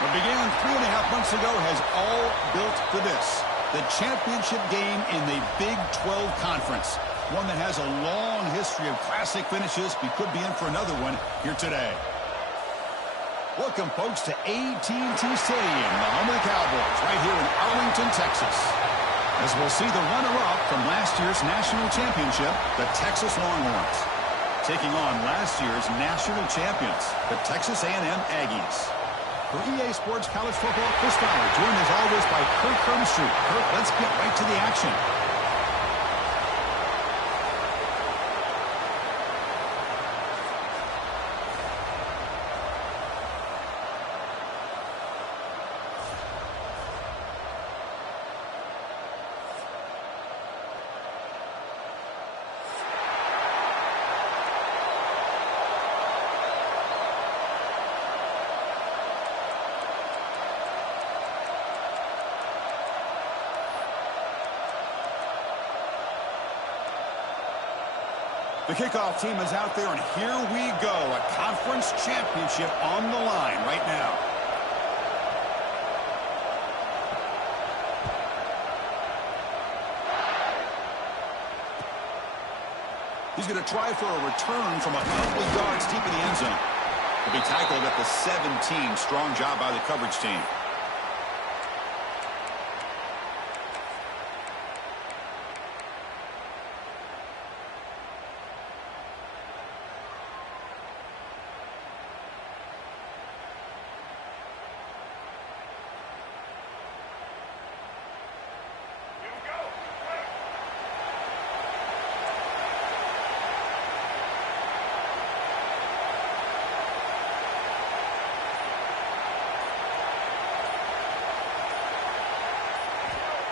What began 3.5 months ago has all built for this. The championship game in the Big 12 Conference. One that has a long history of classic finishes. We could be in for another one here today. Welcome, folks, to AT&T Stadium, the home of the Cowboys, right here in Arlington, Texas. As we'll see the runner-up from last year's national championship, the Texas Longhorns, taking on last year's national champions, the Texas A&M Aggies. For EA Sports College Football, Chris Fowler, joined as always by Kirk Herbstreit. Kirk, let's get right to the action. The kickoff team is out there, and here we go. A conference championship on the line right now. He's going to try for a return from a couple of yards deep in the end zone. He'll be tackled at the 17. Strong job by the coverage team.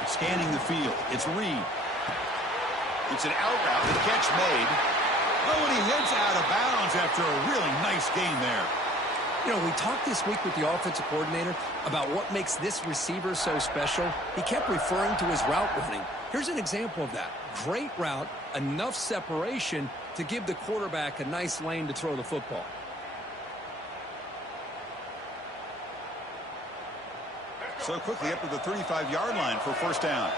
Scanning the field. It's Reed. It's an out route. The catch made. Oh, and he heads out of bounds after a really nice gain there. You know, we talked this week with the offensive coordinator about what makes this receiver so special. He kept referring to his route running. Here's an example of that. Great route, enough separation to give the quarterback a nice lane to throw the football. So quickly up to the 35-yard line for first down.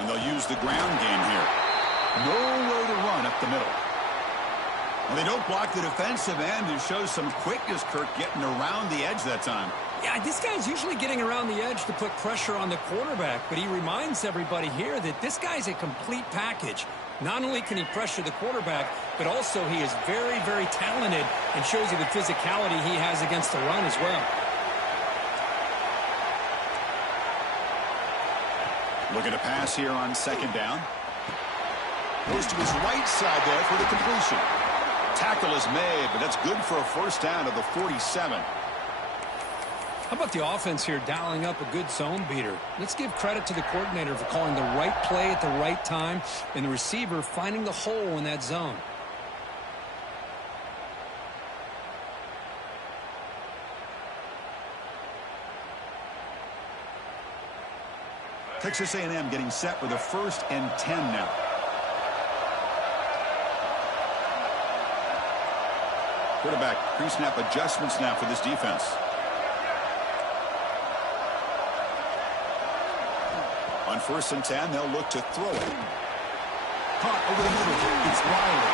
And they'll use the ground game here. Nowhere to run up the middle. Well, they don't block the defensive end and show some quickness, Kirk, getting around the edge that time. Yeah, this guy's usually getting around the edge to put pressure on the quarterback, but he reminds everybody here that this guy's a complete package. Not only can he pressure the quarterback, but also he is very, very talented and shows you the physicality he has against the run as well. Looking to pass here on second down. Goes to his right side there for the completion. Tackle is made, but that's good for a first down to the 47. How about the offense here dialing up a good zone beater? Let's give credit to the coordinator for calling the right play at the right time and the receiver finding the hole in that zone. Texas A&M getting set for the 1st and 10 now. Quarterback pre-snap adjustments now for this defense. On 1st and 10, they'll look to throw it. Caught over the middle. It's Riley.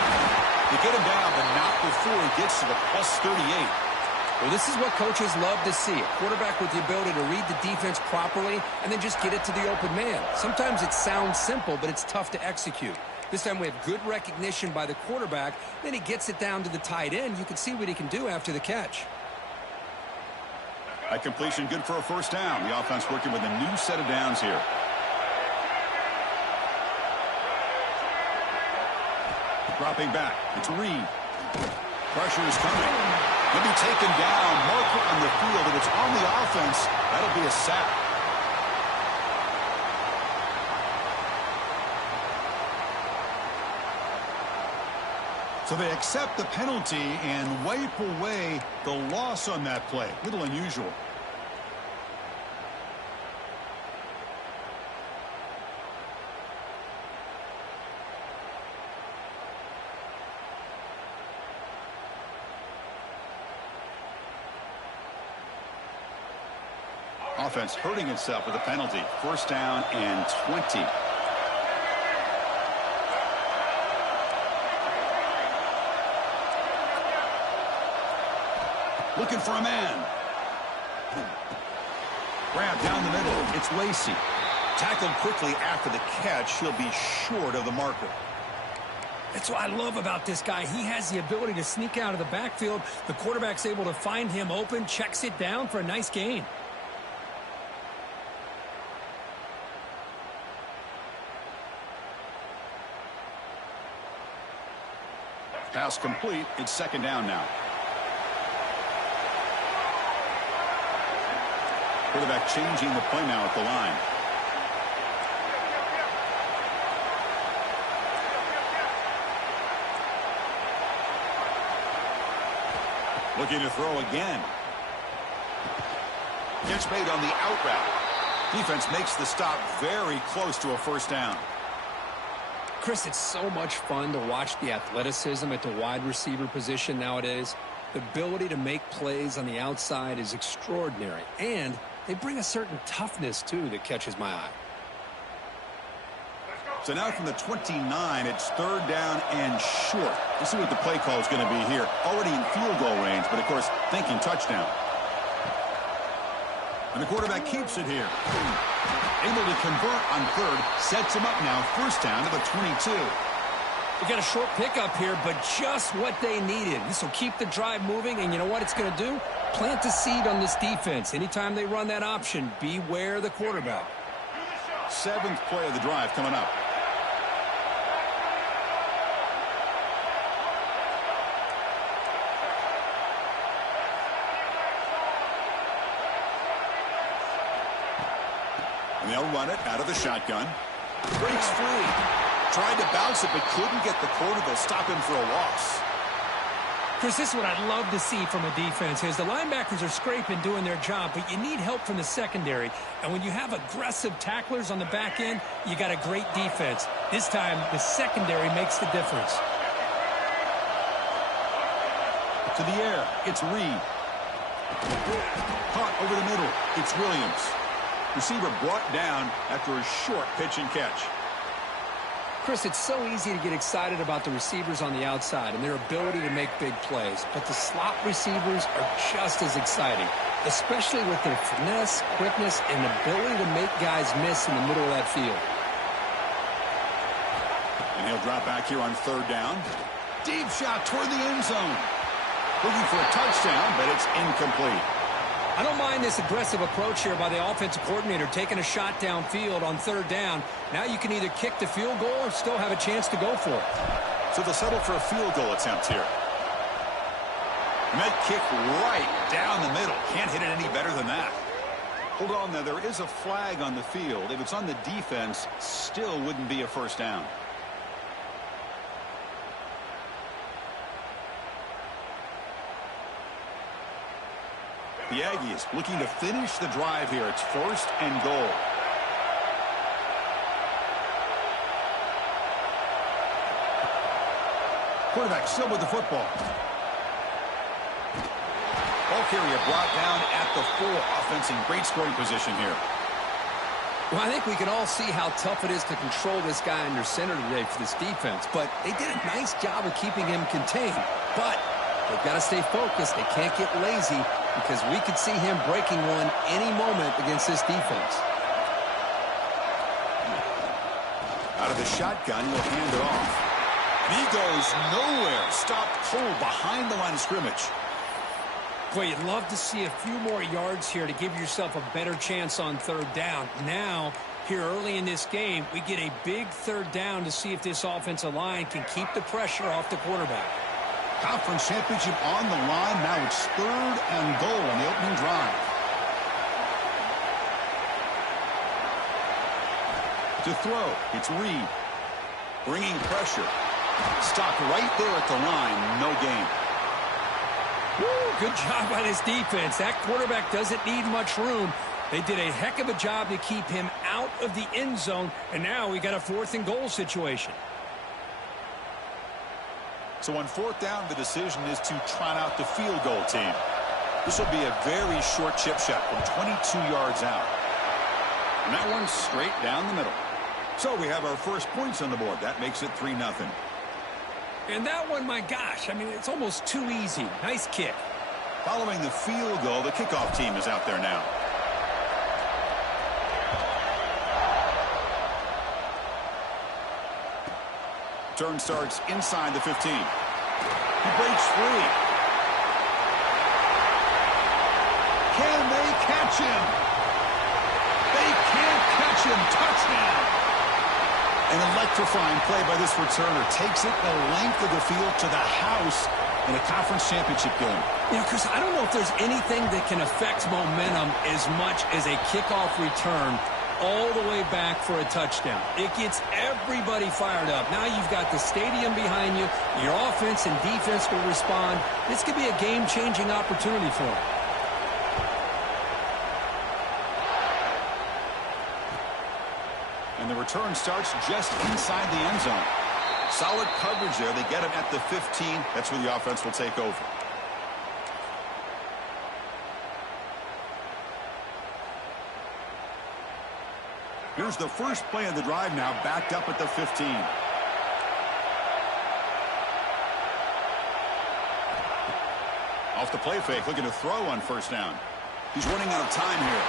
They get him down, but not before he gets to the plus 38. Well, this is what coaches love to see. A quarterback with the ability to read the defense properly and then just get it to the open man. Sometimes it sounds simple, but it's tough to execute. This time we have good recognition by the quarterback. Then he gets it down to the tight end. You can see what he can do after the catch. That completion good for a first down. The offense working with a new set of downs here. Dropping back. It's Reed. Pressure is coming. He'll be taken down. Marker on the field. If it's on the offense, that'll be a sack. So they accept the penalty and wipe away the loss on that play. A little unusual. Offense hurting itself with a penalty. First down and 20. Looking for a man. Grab down the middle. It's Lacy. Tackled quickly after the catch. He'll be short of the marker. That's what I love about this guy. He has the ability to sneak out of the backfield. The quarterback's able to find him open, checks it down for a nice gain. Pass complete. It's second down now. Quarterback changing the play now at the line. Looking to throw again. Gets made on the out route. Defense makes the stop very close to a first down. Chris, it's so much fun to watch the athleticism at the wide receiver position nowadays. The ability to make plays on the outside is extraordinary, and they bring a certain toughness, too, that catches my eye. So now from the 29, it's third down and short. Let's see what the play call is going to be here. Already in field goal range, but, of course, thinking touchdown. And the quarterback keeps it here. Able to convert on third. Sets him up now. First down to the 22. They got a short pickup here, but just what they needed. This will keep the drive moving, and you know what it's going to do? Plant a seed on this defense. Anytime they run that option, beware the quarterback. Seventh play of the drive coming up. And they'll run it out of the shotgun. Breaks free. Tried to bounce it, but couldn't get the corner. They'll stop him for a loss. Chris, this is what I'd love to see from a defense is the linebackers are scraping, doing their job, but you need help from the secondary. And when you have aggressive tacklers on the back end, you got a great defense. This time, the secondary makes the difference. To the air, it's Reed. Caught over the middle, it's Williams. Receiver brought down after a short pitch and catch. Chris, it's so easy to get excited about the receivers on the outside and their ability to make big plays, but the slot receivers are just as exciting, especially with their finesse, quickness, and ability to make guys miss in the middle of that field. And he'll drop back here on third down. Deep shot toward the end zone. Looking for a touchdown, but it's incomplete. I don't mind this aggressive approach here by the offensive coordinator, taking a shot downfield on third down. Now you can either kick the field goal or still have a chance to go for it. So they'll settle for a field goal attempt here. And that kick right down the middle. Can't hit it any better than that. Hold on now, there is a flag on the field. If it's on the defense, still wouldn't be a first down. The Aggies looking to finish the drive here. It's first and goal. Quarterback still with the football. Ball carrier brought down at the 4. Offense in great scoring position here. Well, I think we can all see how tough it is to control this guy under center today for this defense, but they did a nice job of keeping him contained. But they've got to stay focused. They can't get lazy because we could see him breaking one any moment against this defense. Out of the shotgun, he'll hand it off. And he goes nowhere. Stopped cold behind the line of scrimmage. Boy, you'd love to see a few more yards here to give yourself a better chance on third down. Now, here early in this game, we get a big third down to see if this offensive line can keep the pressure off the quarterback. Conference championship on the line. Now it's third and goal on the opening drive. To throw, it's Reed. Bringing pressure. Stopped right there at the line. No gain. Woo, good job by this defense. That quarterback doesn't need much room. They did a heck of a job to keep him out of the end zone, and now we got a fourth and goal situation. So on fourth down, the decision is to trot out the field goal team. This will be a very short chip shot from 22 yards out. And that one's straight down the middle. So we have our first points on the board. That makes it 3-0. And that one, my gosh, I mean, it's almost too easy. Nice kick. Following the field goal, the kickoff team is out there now. Turn starts inside the 15. He breaks free. Can they catch him? They can't catch him. Touchdown. An electrifying play by this returner. Takes it the length of the field to the house in a conference championship game. You know, Chris, I don't know if there's anything that can affect momentum as much as a kickoff return all the way back for a touchdown. It gets everybody fired up. Now you've got the stadium behind you. Your offense and defense will respond. This could be a game-changing opportunity for them. And the return starts just inside the end zone. Solid coverage there. They get him at the 15. That's where the offense will take over. Here's the first play of the drive now, backed up at the 15. Off the play fake, looking to throw on first down. He's running out of time here.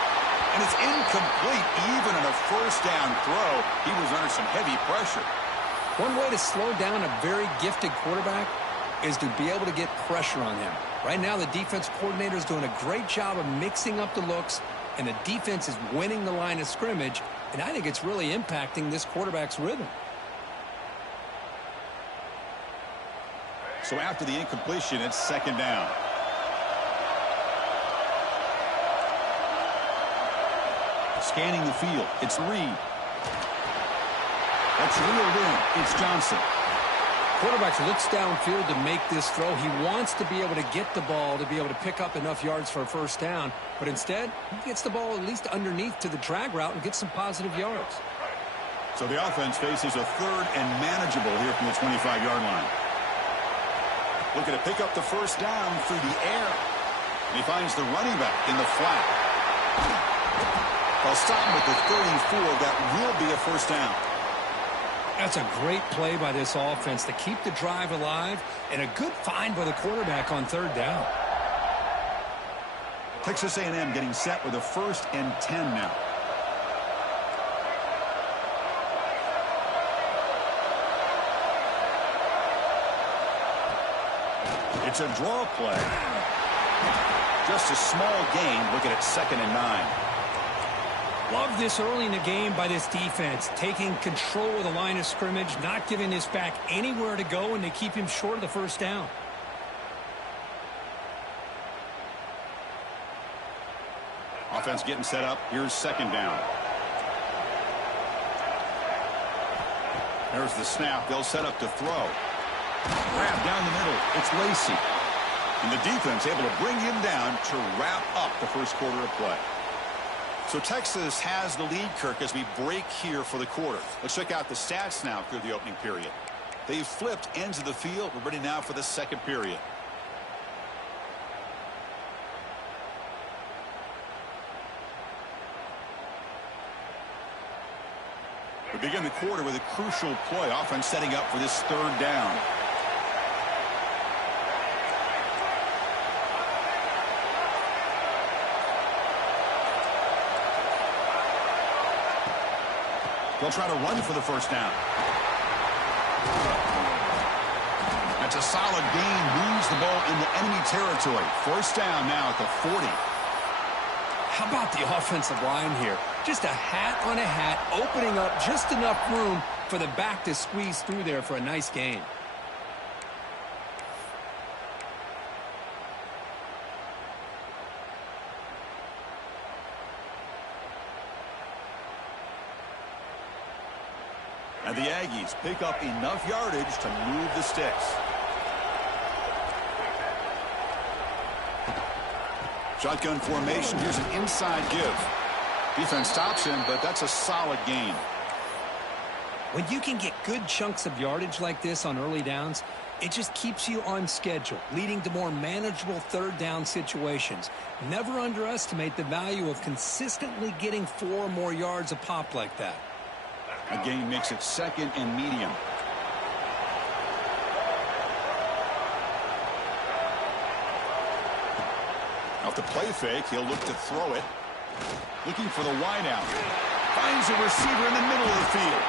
And it's incomplete. Even on a first down throw, he was under some heavy pressure. One way to slow down a very gifted quarterback is to be able to get pressure on him. Right now, the defense coordinator is doing a great job of mixing up the looks, and the defense is winning the line of scrimmage, and I think it's really impacting this quarterback's rhythm. So after the incompletion, it's second down. Scanning the field, it's Reed. That's reeled in. It's Johnson. Quarterback looks downfield to make this throw. He wants to be able to get the ball to be able to pick up enough yards for a first down. But instead, he gets the ball at least underneath to the drag route and gets some positive yards. So the offense faces a third and manageable here from the 25-yard line. Looking to pick up the first down through the air. And he finds the running back in the flat. They'll stop him at the 34. That will be a first down. That's a great play by this offense to keep the drive alive, and a good find by the quarterback on third down. Texas A&M getting set with a 1st and 10 now. It's a draw play. Just a small gain. Looking at 2nd and 9. Love this early in the game by this defense, taking control of the line of scrimmage, not giving this back anywhere to go, and they keep him short of the first down. Offense getting set up. Here's second down. There's the snap. They'll set up to throw. Grab down the middle. It's Lacey. And the defense able to bring him down to wrap up the first quarter of play. So Texas has the lead, Kirk, as we break here for the quarter. Let's check out the stats now through the opening period. They've flipped ends of the field. We're ready now for the second period. We begin the quarter with a crucial play. Offense setting up for this third down. They'll try to run for the first down. That's a solid gain. Moves the ball into enemy territory. First down now at the 40. How about the offensive line here? Just a hat on a hat, opening up just enough room for the back to squeeze through there for a nice gain. And the Aggies pick up enough yardage to move the sticks. Shotgun formation. Here's an inside give. Defense stops him, but that's a solid gain. When you can get good chunks of yardage like this on early downs, It just keeps you on schedule, leading to more manageable third down situations. Never underestimate the value of consistently getting 4 or more yards a pop like that. A gain makes it 2nd and medium. Off the play fake, he'll look to throw it. Looking for the wide out. Finds a receiver in the middle of the field.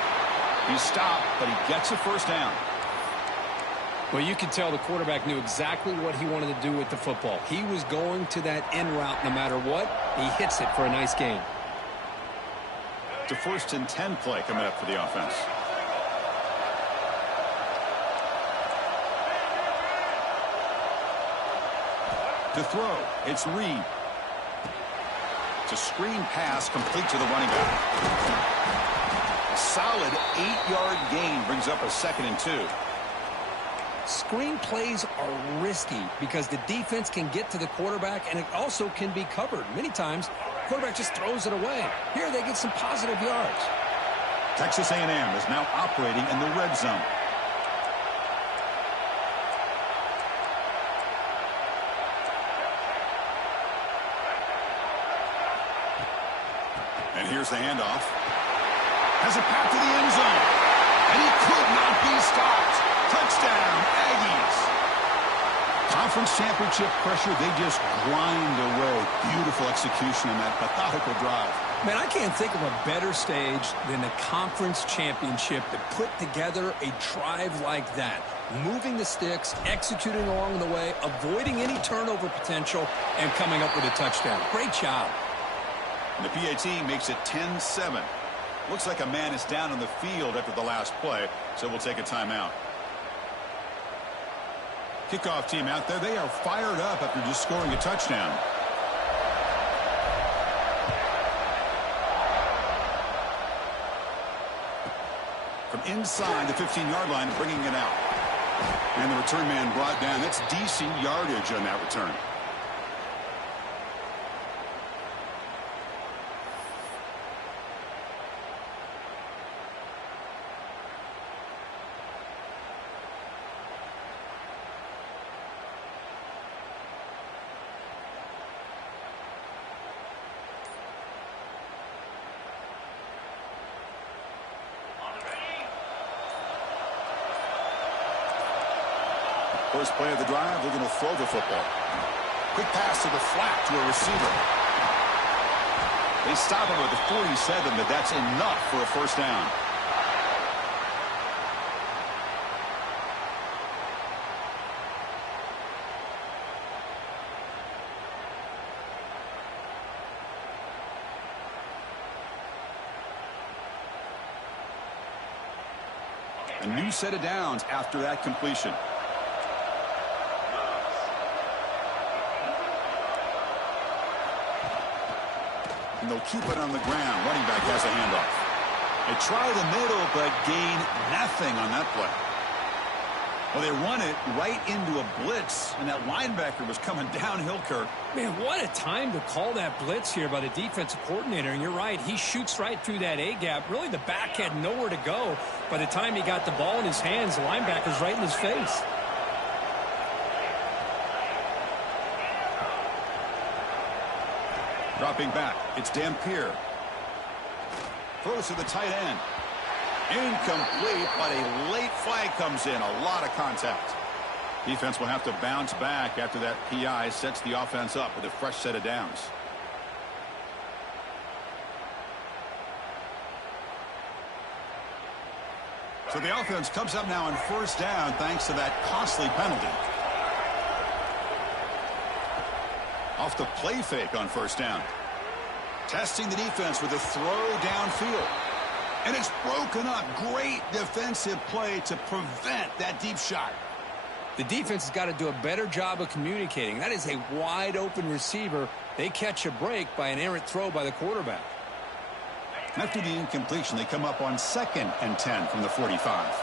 He's stopped, but he gets a first down. Well, you could tell the quarterback knew exactly what he wanted to do with the football. He was going to that in route no matter what. He hits it for a nice gain. It's a 1st and 10 play coming up for the offense. To throw, it's Reed. It's a screen pass complete to the running back. A solid 8-yard gain brings up a 2nd and 2. Screen plays are risky because the defense can get to the quarterback, and it also can be covered. Many times, the quarterback just throws it away. Here they get some positive yards. Texas A&M is now operating in the red zone. And here's the handoff. Has a path to the end zone. And he could not be stopped. Touchdown, Aggies. Conference championship pressure, they just grind away. Beautiful execution in that methodical drive. Man, I can't think of a better stage than the conference championship to put together a drive like that. Moving the sticks, executing along the way, avoiding any turnover potential, and coming up with a touchdown. Great job. And the PAT makes it 10-7. Looks like a man is down on the field after the last play, so we'll take a timeout. Kickoff team out there, they are fired up after just scoring a touchdown. From inside the 15-yard line, bringing it out. And the return man brought down. That's decent yardage on that return. First play of the drive, looking to throw the football. Quick pass to the flat to a receiver. They stop him at the 47, but that's enough for a first down. A new set of downs after that completion. And they'll keep it on the ground. Running back has a handoff. They try the middle, but gain nothing on that play. Well, they run it right into a blitz, and that linebacker was coming downhill, Kirk. Man, what a time to call that blitz here by the defensive coordinator. And you're right, he shoots right through that A-gap. Really, the back had nowhere to go. By the time he got the ball in his hands, the linebacker's right in his face. Dropping back, it's Dampier. Throws to the tight end. Incomplete, but a late flag comes in. A lot of contact. Defense will have to bounce back after that PI sets the offense up with a fresh set of downs. So the offense comes up now on first down thanks to that costly penalty. Off the play fake on first down. Testing the defense with a throw downfield. And it's broken up. Great defensive play to prevent that deep shot. The defense has got to do a better job of communicating. That is a wide open receiver. They catch a break by an errant throw by the quarterback. After the incompletion, they come up on 2nd and 10 from the 45.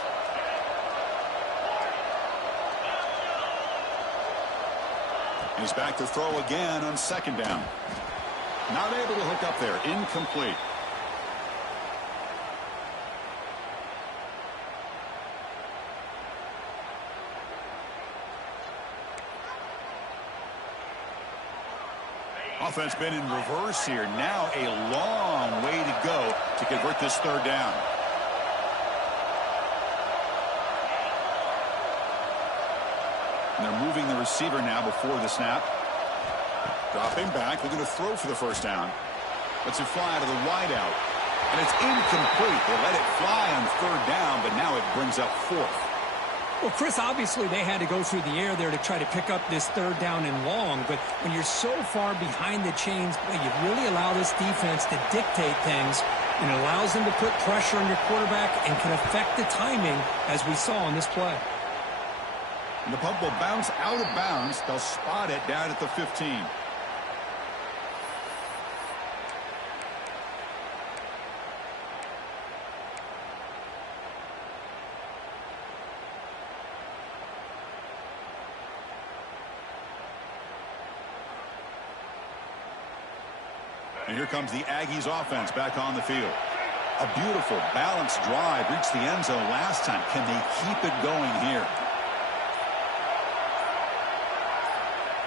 He's back to throw again on 2nd down. Not able to hook up there. Incomplete. Offense been in reverse here. Now a long way to go to convert this third down. And they're moving the receiver now before the snap. Dropping back. They're going to throw for the first down. Lets it fly out of the wideout. And it's incomplete. They let it fly on third down, but now it brings up fourth. Well, Chris, obviously they had to go through the air there to try to pick up this third down and long, but when you're so far behind the chains, boy, you really allow this defense to dictate things, and it allows them to put pressure on your quarterback and can affect the timing, as we saw on this play. And the punt will bounce out of bounds. They'll spot it down at the 15. And here comes the Aggies offense back on the field. A beautiful, balanced drive. Reached the end zone last time. Can they keep it going here?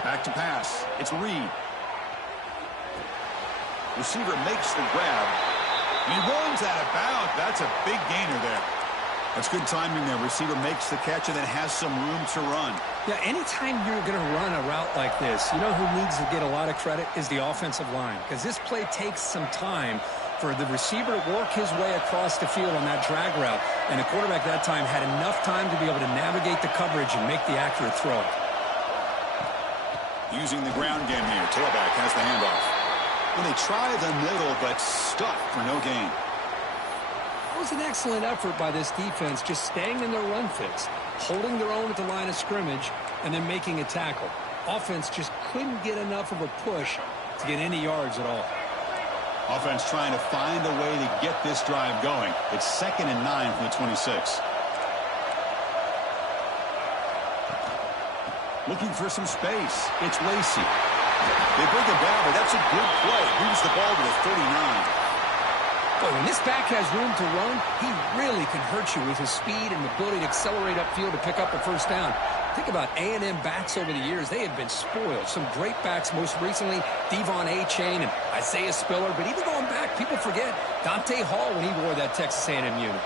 Back to pass. It's Reed. Receiver makes the grab. He runs out of bounds. That's a big gainer there. That's good timing there. Receiver makes the catch and then has some room to run. Yeah, anytime you're going to run a route like this, you know who needs to get a lot of credit is the offensive line, because this play takes some time for the receiver to work his way across the field on that drag route, and the quarterback that time had enough time to be able to navigate the coverage and make the accurate throw. Using the ground game here. Tailback has the handoff. And they try the middle, but stuck for no gain. It was an excellent effort by this defense, just staying in their run fits, holding their own at the line of scrimmage, and then making a tackle. Offense just couldn't get enough of a push to get any yards at all. Offense trying to find a way to get this drive going. It's 2nd and 9 from the 26. Looking for some space. It's Lacy. They bring him down, but that's a good play. Moves the ball to the 39. Boy, when this back has room to run, he really can hurt you with his speed and ability to accelerate upfield to pick up a first down. Think about A&M backs over the years. They have been spoiled. Some great backs, most recently Devon Achane and Isaiah Spiller. But even going back, people forget Dante Hall when he wore that Texas A&M unit.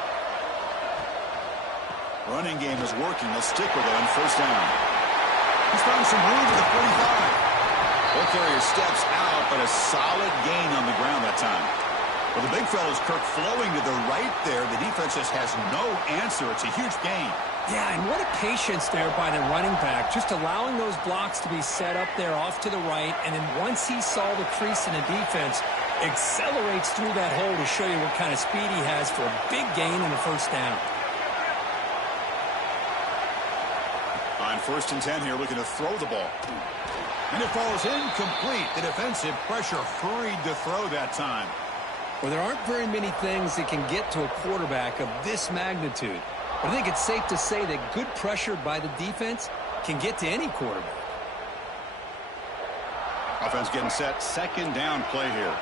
Running game is working. They'll stick with it on first down. He's found some room at the 45. Ball carrier steps out, but a solid gain on the ground that time. Well, the big fella's Kirk flowing to the right there. The defense just has no answer. It's a huge gain. Yeah, and what a patience there by the running back, just allowing those blocks to be set up there off to the right, and then once he saw the crease in the defense, accelerates through that hole to show you what kind of speed he has for a big gain and a first down. On 1st and 10 here, looking to throw the ball. And it falls incomplete. The defensive pressure hurried to throw that time. Well, there aren't very many things that can get to a quarterback of this magnitude. But I think it's safe to say that good pressure by the defense can get to any quarterback. Offense getting set. 2nd down play here.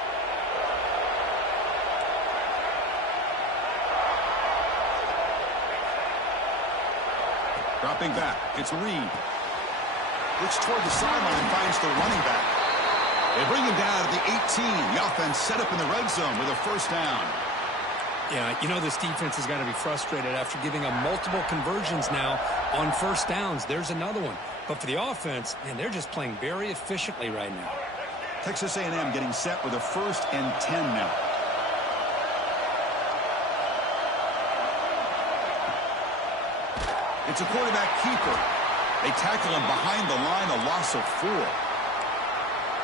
Dropping back. It's Reed. Looks toward the sideline, finds the running back. They bring him down to the 18. The offense set up in the red zone with a first down. Yeah, you know this defense has got to be frustrated after giving up multiple conversions now on first downs. There's another one. But for the offense, man, they're just playing very efficiently right now. Texas A&M getting set with a 1st and 10 now. It's a quarterback keeper. They tackle him behind the line, a loss of 4.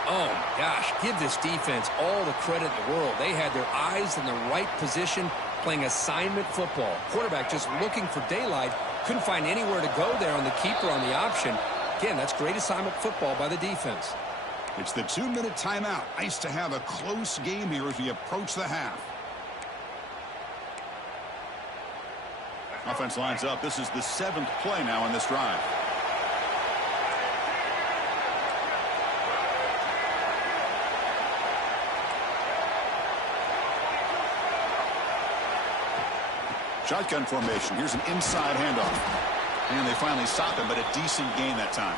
Oh, gosh, give this defense all the credit in the world. They had their eyes in the right position, playing assignment football. Quarterback just looking for daylight, couldn't find anywhere to go there on the keeper on the option. Again, that's great assignment football by the defense. It's the 2-minute timeout. Nice to have a close game here as we approach the half. Offense lines up. This is the 7th play now in this drive. Shotgun formation. Here's an inside handoff. And they finally stop him, but a decent gain that time.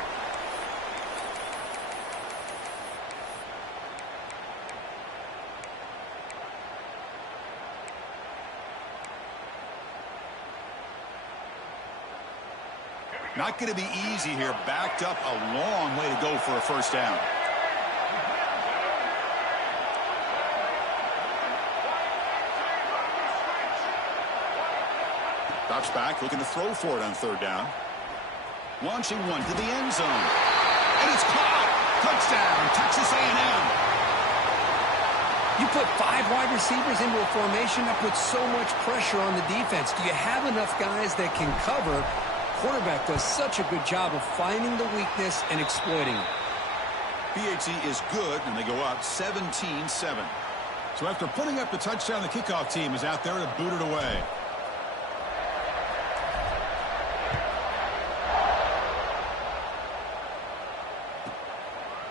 Not going to be easy here. Backed up a long way to go for a first down. Drops back, looking to throw for it on third down. Launching one to the end zone. And it's caught. Touchdown, Texas A&M. You put 5 wide receivers into a formation, that puts so much pressure on the defense. Do you have enough guys that can cover? Quarterback does such a good job of finding the weakness and exploiting it. PAT is good, and they go up 17-7. So after putting up the touchdown, the kickoff team is out there to boot it away.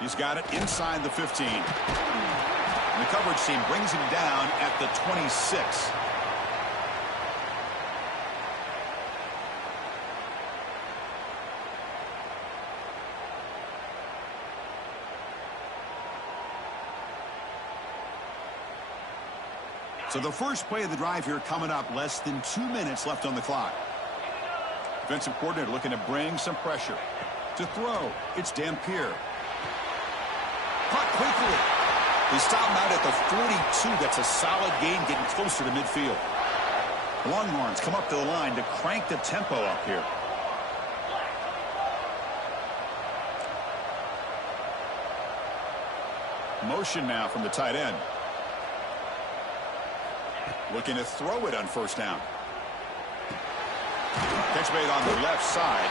He's got it inside the 15. And the coverage team brings him down at the 26. So the first play of the drive here coming up, less than 2 minutes left on the clock. Defensive coordinator looking to bring some pressure. To throw, it's Dampier. Caught quickly. They stop him out at the 42. That's a solid gain, getting closer to midfield. Longhorns come up to the line to crank the tempo up here. Motion now from the tight end. Looking to throw it on first down. Catch made on the left side.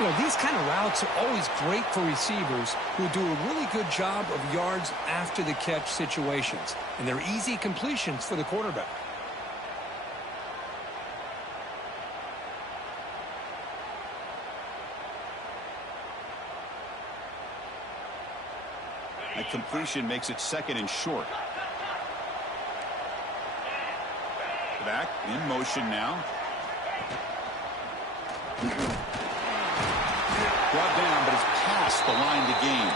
You know, these kind of routes are always great for receivers who do a really good job of yards after the catch situations. And they're easy completions for the quarterback. That completion makes it second and short. Back in motion now. Brought down, but it's past the line to gain.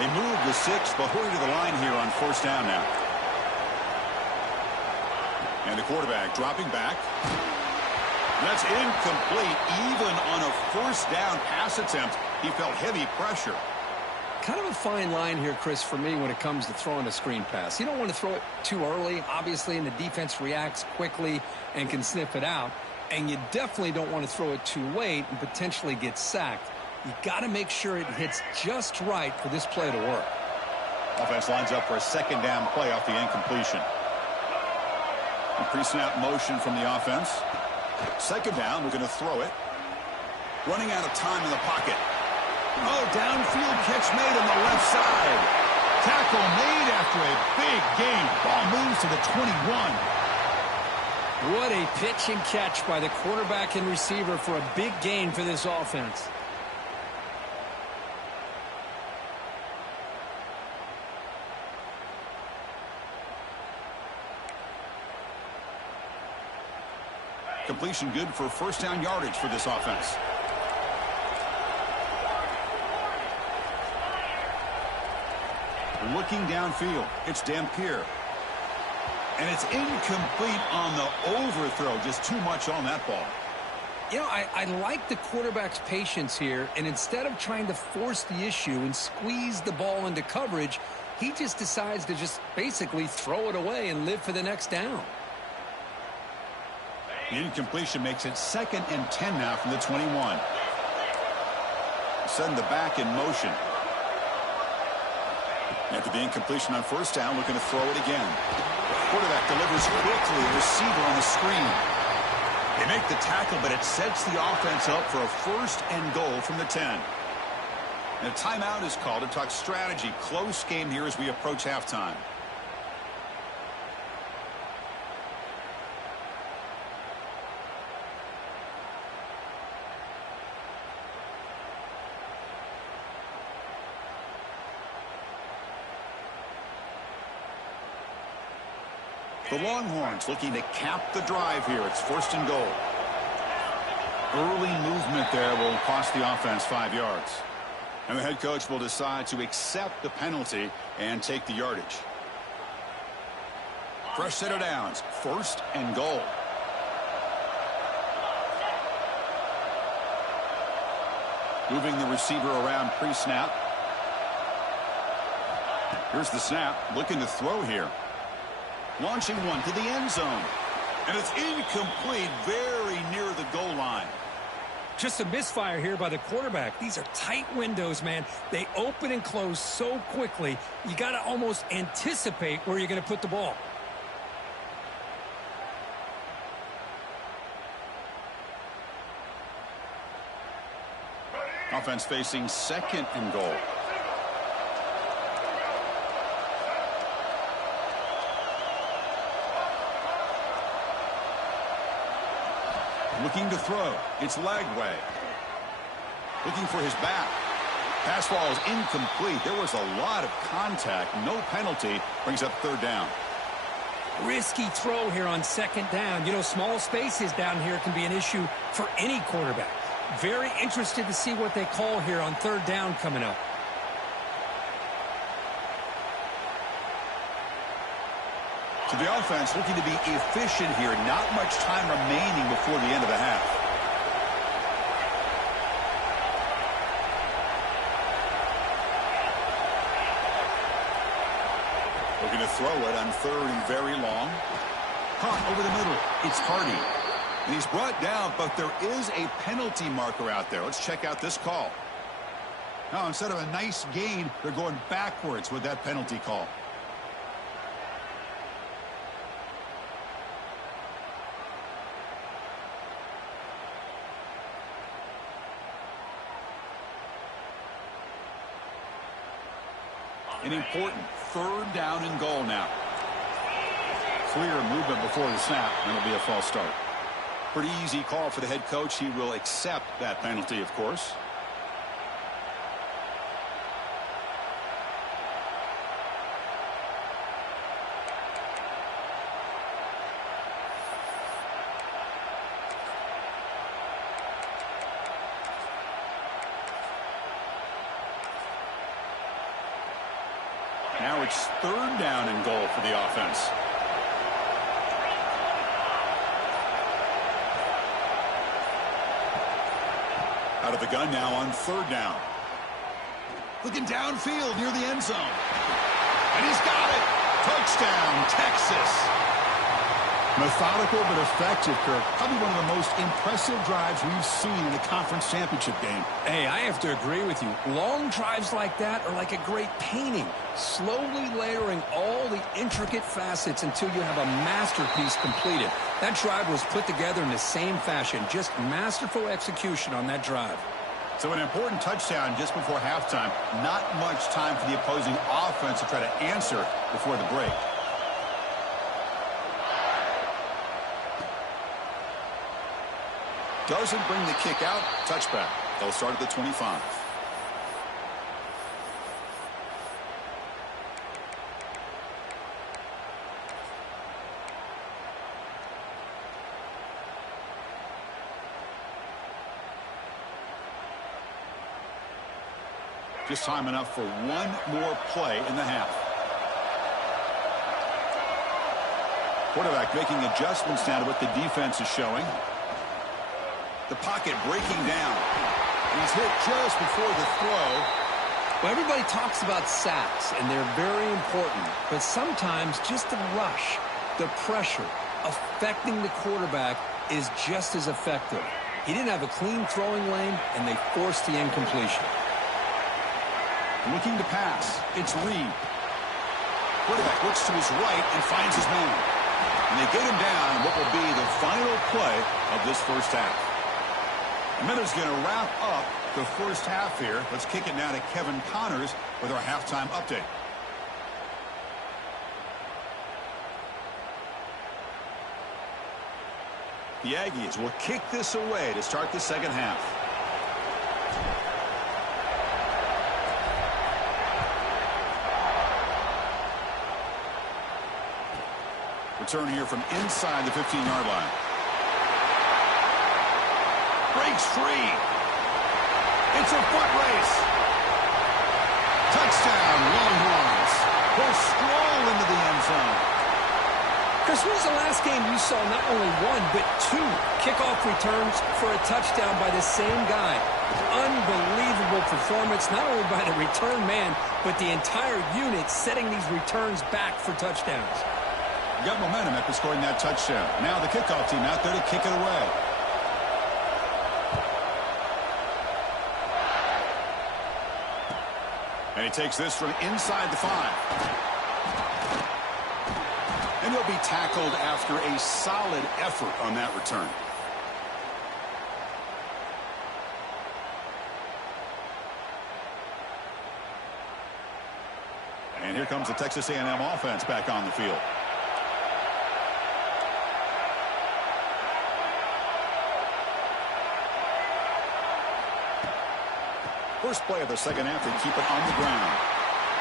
They move the 6, but hurry to the line here on first down now. And the quarterback dropping back. That's incomplete. Even on a first down pass attempt, he felt heavy pressure. Kind of a fine line here, Chris, for me when it comes to throwing a screen pass. You don't want to throw it too early, obviously, and the defense reacts quickly and can sniff it out. And you definitely don't want to throw it too late and potentially get sacked. You got to make sure it hits just right for this play to work. Offense lines up for a second down play off the incompletion. Pre-snap motion from the offense. Second down, we're going to throw it. Running out of time in the pocket. Oh, downfield catch made on the left side. Tackle made after a big gain. Ball moves to the 21. What a pitch and catch by the quarterback and receiver for a big gain for this offense. Completion good for first down yardage for this offense. Looking downfield, it's Dampier. And it's incomplete on the overthrow. Just too much on that ball. You know, I like the quarterback's patience here, and instead of trying to force the issue and squeeze the ball into coverage, he just decides to just basically throw it away and live for the next down. The incompletion makes it 2nd and 10 now from the 21. Send the back in motion. After the incompletion on first down, looking to throw it again. Quarterback delivers quickly, receiver on the screen. They make the tackle, but it sets the offense up for a first and goal from the 10. And a timeout is called to talk strategy. Close game here as we approach halftime. The Longhorns looking to cap the drive here. It's 1st and goal. Early movement there will cost the offense 5 yards. And the head coach will decide to accept the penalty and take the yardage. Fresh set of downs. 1st and goal. Moving the receiver around pre-snap. Here's the snap. Looking to throw here. Launching one to the end zone. And it's incomplete, very near the goal line. Just a misfire here by the quarterback. These are tight windows, man. They open and close so quickly, you got to almost anticipate where you're going to put the ball. Offense facing 2nd and goal. Looking to throw. It's Lagway. Looking for his back. Pass ball is incomplete. There was a lot of contact. No penalty. Brings up 3rd down. Risky throw here on 2nd down. You know, small spaces down here can be an issue for any quarterback. Very interested to see what they call here on 3rd down coming up. So the offense looking to be efficient here. Not much time remaining before the end of the half. Looking to throw it on 3rd and very long. Caught over the middle. It's Hardy. And he's brought down, but there is a penalty marker out there. Let's check out this call. Now, instead of a nice gain, they're going backwards with that penalty call. An important 3rd down and goal now. Clear movement before the snap, and it'll be a false start. Pretty easy call for the head coach. He will accept that penalty, of course. Now it's 3rd down and goal for the offense. Out of the gun now on 3rd down. Looking downfield near the end zone. And he's got it. Touchdown, Texas. Methodical but effective, Kirk. Probably one of the most impressive drives we've seen in a conference championship game. Hey, I have to agree with you. Long drives like that are like a great painting. Slowly layering all the intricate facets until you have a masterpiece completed. That drive was put together in the same fashion. Just masterful execution on that drive. So an important touchdown just before halftime. Not much time for the opposing offense to try to answer before the break. Doesn't bring the kick out. Touchback. They'll start at the 25. Just time enough for one more play in the half. Quarterback making adjustments now to what the defense is showing. The pocket breaking down. He's hit just before the throw. Well, everybody talks about sacks, and they're very important. But sometimes just the rush, the pressure, affecting the quarterback is just as effective. He didn't have a clean throwing lane, and they forced the incompletion. Looking to pass. It's Reed. Quarterback looks to his right and finds his man. And they get him down in what will be the final play of this first half. And Miller's going to wrap up the first half here. Let's kick it now to Kevin Connors with our halftime update. The Aggies will kick this away to start the second half. Return here from inside the 15-yard line. Breaks free. It's a foot race. Touchdown, Longhorns. He'll stroll into the end zone. Chris, when was the last game you saw not only one, but two kickoff returns for a touchdown by the same guy? Unbelievable performance, not only by the return man, but the entire unit setting these returns back for touchdowns. Got momentum after scoring that touchdown. Now the kickoff team out there to kick it away. And he takes this from inside the 5. And he'll be tackled after a solid effort on that return. And here comes the Texas A&M offense back on the field. First play of the second half, they keep it on the ground.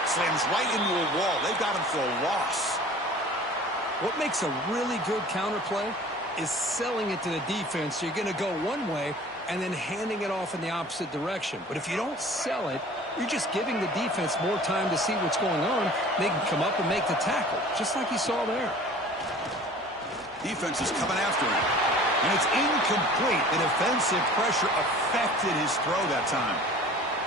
Slams right into a wall. They've got him for a loss. What makes a really good counterplay is selling it to the defense. So you're going to go one way and then handing it off in the opposite direction. But if you don't sell it, you're just giving the defense more time to see what's going on. They can come up and make the tackle, just like you saw there. Defense is coming after him. And it's incomplete. The defensive pressure affected his throw that time.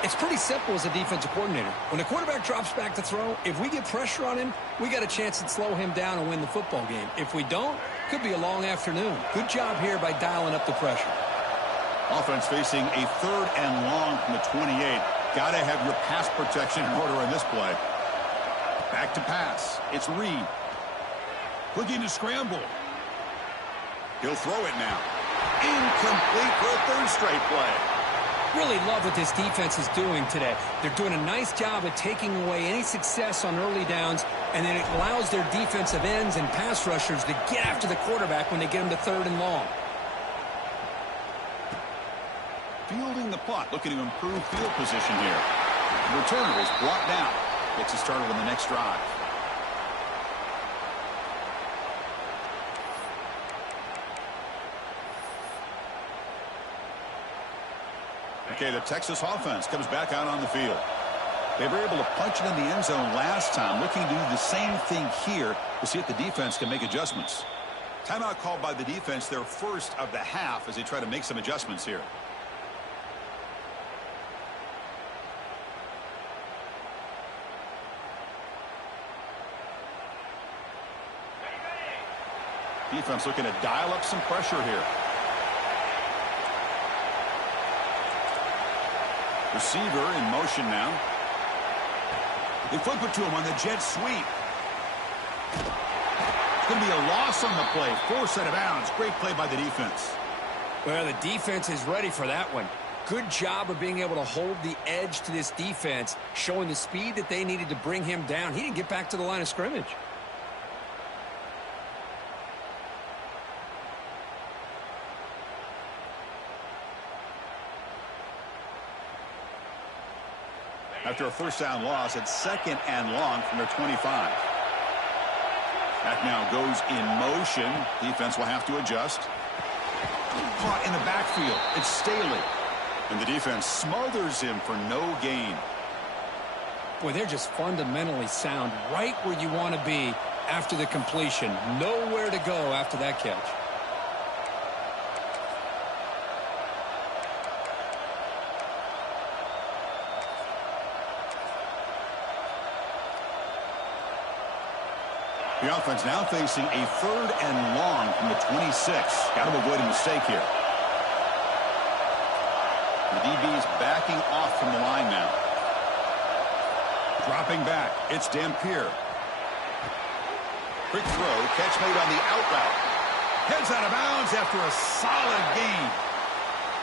It's pretty simple as a defensive coordinator. When the quarterback drops back to throw, if we get pressure on him, we got a chance to slow him down and win the football game. If we don't, could be a long afternoon. Good job here by dialing up the pressure. Offense facing a 3rd and long from the 28. Got to have your pass protection in order in this play. Back to pass. It's Reed. Looking to scramble. He'll throw it now. Incomplete for a 3rd straight play. Really love what this defense is doing today. They're doing a nice job of taking away any success on early downs, and then it allows their defensive ends and pass rushers to get after the quarterback when they get him to 3rd and long. Fielding the punt, looking to improve field position here. The returner is brought down. Gets it started on the next drive. Okay, the Texas offense comes back out on the field. They were able to punch it in the end zone last time, looking to do the same thing here to see if the defense can make adjustments. Timeout called by the defense, their first of the half, as they try to make some adjustments here. Defense looking to dial up some pressure here. Receiver in motion now. They flip it to him on the jet sweep. It's going to be a loss on the play. 4 out of bounds. Great play by the defense. Well, the defense is ready for that one. Good job of being able to hold the edge to this defense, showing the speed that they needed to bring him down. He didn't get back to the line of scrimmage. After a 1st down loss, it's 2nd and long from their 25. That now goes in motion. Defense will have to adjust. Caught in the backfield. It's Staley. And the defense smothers him for no gain. Boy, they're just fundamentally sound right where you want to be after the completion. Nowhere to go after that catch. The offense now facing a 3rd and long from the 26. Got to avoid a mistake here. The DB is backing off from the line now. Dropping back. It's Dampier. Quick throw. Catch made on the out route. Heads out of bounds after a solid gain.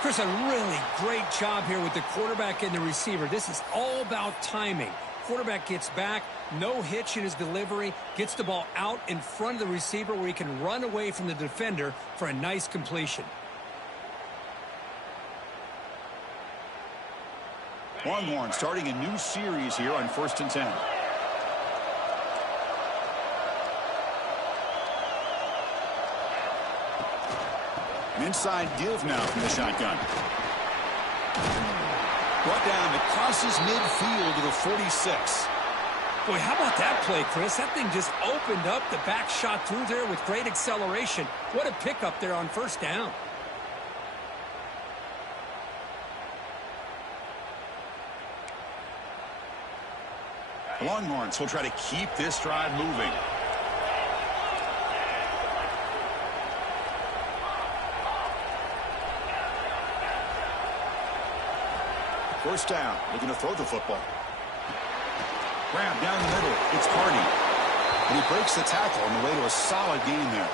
Chris, a really great job here with the quarterback and the receiver. This is all about timing. Quarterback gets back, no hitch in his delivery, gets the ball out in front of the receiver where he can run away from the defender for a nice completion. Longhorn starting a new series here on 1st and 10. An inside give now from the shotgun. Brought down, it crosses midfield to the 46. Boy, how about that play, Chris? That thing just opened up. The back shot through there with great acceleration. What a pickup there on first down. The Longhorns will try to keep this drive moving. First down, looking to throw the football. Grab down the middle. It's Hardy. And he breaks the tackle on the way to a solid gain there.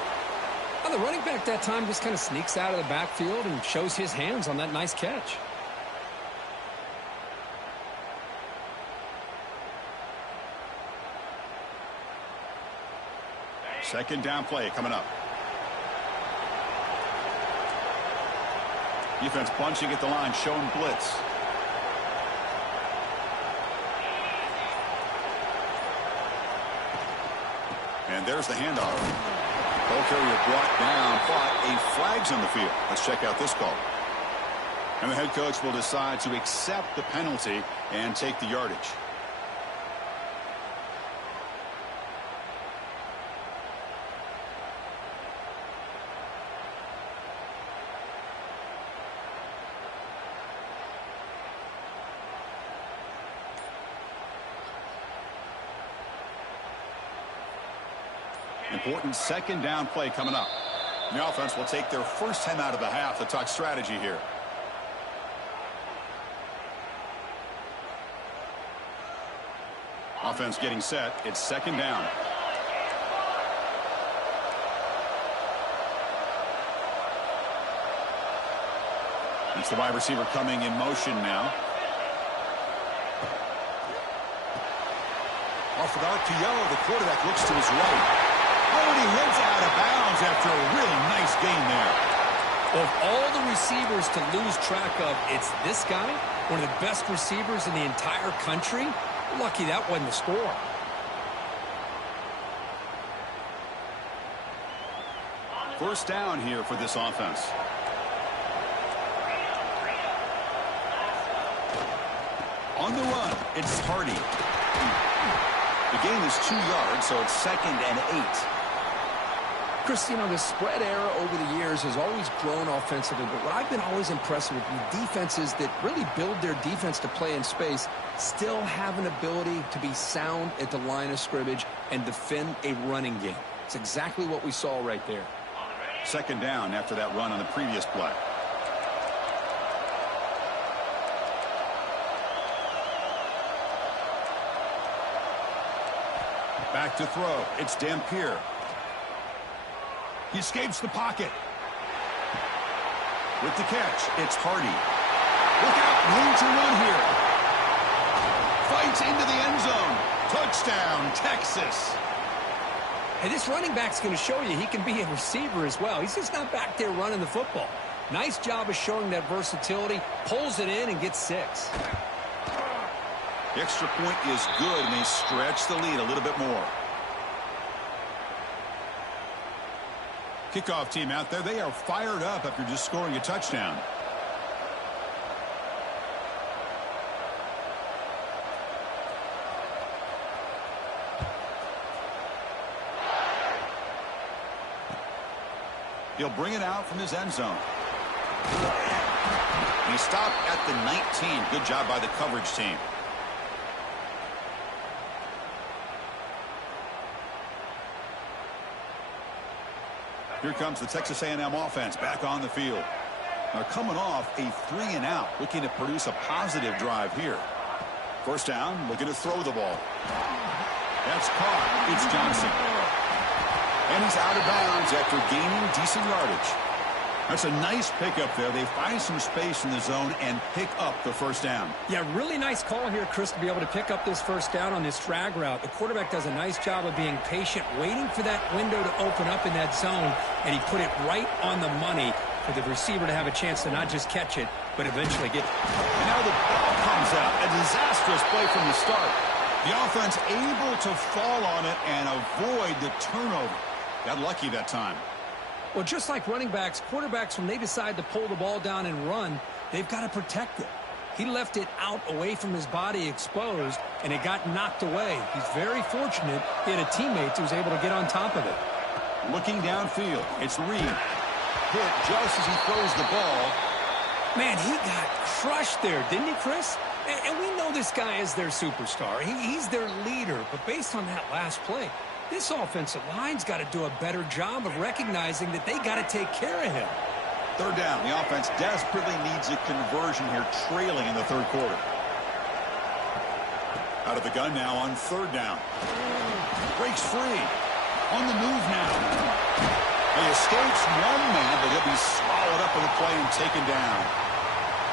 Well, the running back that time just kind of sneaks out of the backfield and shows his hands on that nice catch. Second down play coming up. Defense bunching at the line, showing blitz. And there's the handoff. Ball carrier brought down, but a flag's on the field. Let's check out this call. And the head coach will decide to accept the penalty and take the yardage. Important second down play coming up. The offense will take their first time out of the half to talk strategy here. Offense getting set. It's second down. It's the wide receiver coming in motion now. Off an RPO, the quarterback looks to his right. Oh, and he heads out of bounds after a really nice gain there. Of all the receivers to lose track of, it's this guy, one of the best receivers in the entire country. Lucky that wasn't the score. First down here for this offense. On the run, it's Hardy. The gain is 2 yards, so it's 2nd and 8. Chris, you know, the spread era over the years has always grown offensively, but what I've been always impressed with defenses that really build their defense to play in space still have an ability to be sound at the line of scrimmage and defend a running game. It's exactly what we saw right there. Second down after that run on the previous play. Back to throw. It's Dampier. He escapes the pocket. With the catch, it's Hardy. Look out, room to run here. Fights into the end zone. Touchdown, Texas. Hey, this running back's going to show you he can be a receiver as well. He's just not back there running the football. Nice job of showing that versatility. Pulls it in and gets 6. The extra point is good, and they stretch the lead a little bit more. Kickoff team out there, they are fired up after just scoring a touchdown. He'll bring it out from his end zone. And he stopped at the 19. Good job by the coverage team. Here comes the Texas A&M offense back on the field. They're coming off a 3-and-out, looking to produce a positive drive here. First down, looking to throw the ball. That's caught. It's Johnson. And he's out of bounds after gaining decent yardage. That's a nice pickup there. They find some space in the zone and pick up the first down. Yeah, really nice call here, Chris, to be able to pick up this first down on this drag route. The quarterback does a nice job of being patient, waiting for that window to open up in that zone, and he put it right on the money for the receiver to have a chance to not just catch it, but eventually get it. And now the ball comes out. A disastrous play from the start. The offense able to fall on it and avoid the turnover. Got lucky that time. Well, just like running backs, quarterbacks, when they decide to pull the ball down and run, they've got to protect it. He left it out away from his body exposed, and it got knocked away. He's very fortunate he had a teammate who was able to get on top of it. Looking downfield, it's Reed. Hit just as he throws the ball. Man, he got crushed there, didn't he, Chris? And we know this guy is their superstar. He's their leader. But based on that last play, this offensive line's got to do a better job of recognizing that they got to take care of him. Third down. The offense desperately needs a conversion here, trailing in the third quarter. Out of the gun now on third down. Breaks free. On the move now. He escapes one man, but he'll be swallowed up in the play and taken down.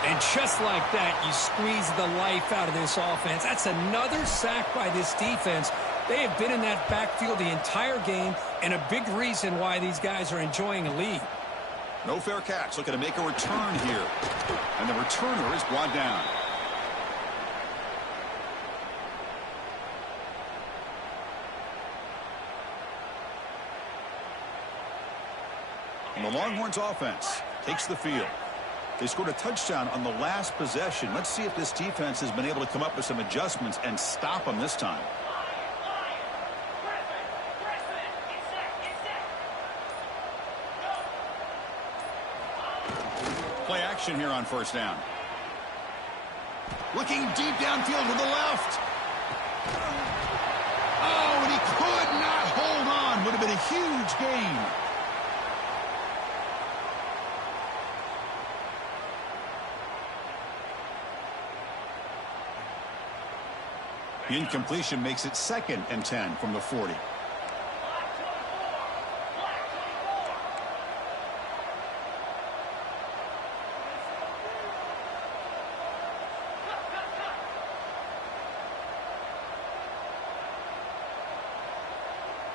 And just like that, you squeeze the life out of this offense. That's another sack by this defense. They have been in that backfield the entire game, and a big reason why these guys are enjoying a lead. No fair catch. Looking to make a return here. And the returner is brought down. And the Longhorns offense takes the field. They scored a touchdown on the last possession. Let's see if this defense has been able to come up with some adjustments and stop them this time. Play action here on first down. Looking deep downfield to the left. Oh, and he could not hold on. Would have been a huge gain. The incompletion makes it 2nd and 10 from the 40.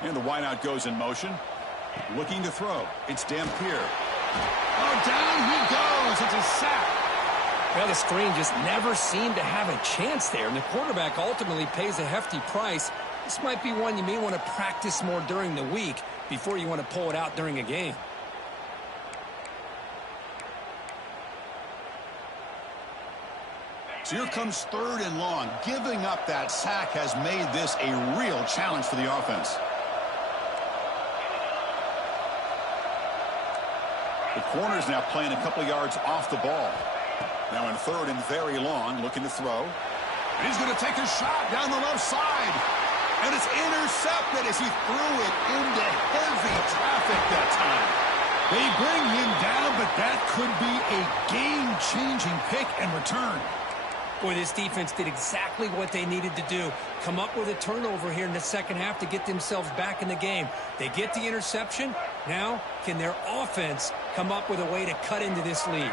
And the wideout goes in motion. Looking to throw. It's Dampier. Oh, down he goes. It's a sack. Well, the screen just never seemed to have a chance there, and the quarterback ultimately pays a hefty price. This might be one you may want to practice more during the week before you want to pull it out during a game. So here comes 3rd and long. Giving up that sack has made this a real challenge for the offense. The corner's now playing a couple yards off the ball. Now in 3rd and very long, looking to throw. And he's going to take a shot down the left side. And it's intercepted as he threw it into heavy traffic that time. They bring him down, but that could be a game-changing pick and return. Boy, this defense did exactly what they needed to do. Come up with a turnover here in the second half to get themselves back in the game. They get the interception. Now, can their offense come up with a way to cut into this lead?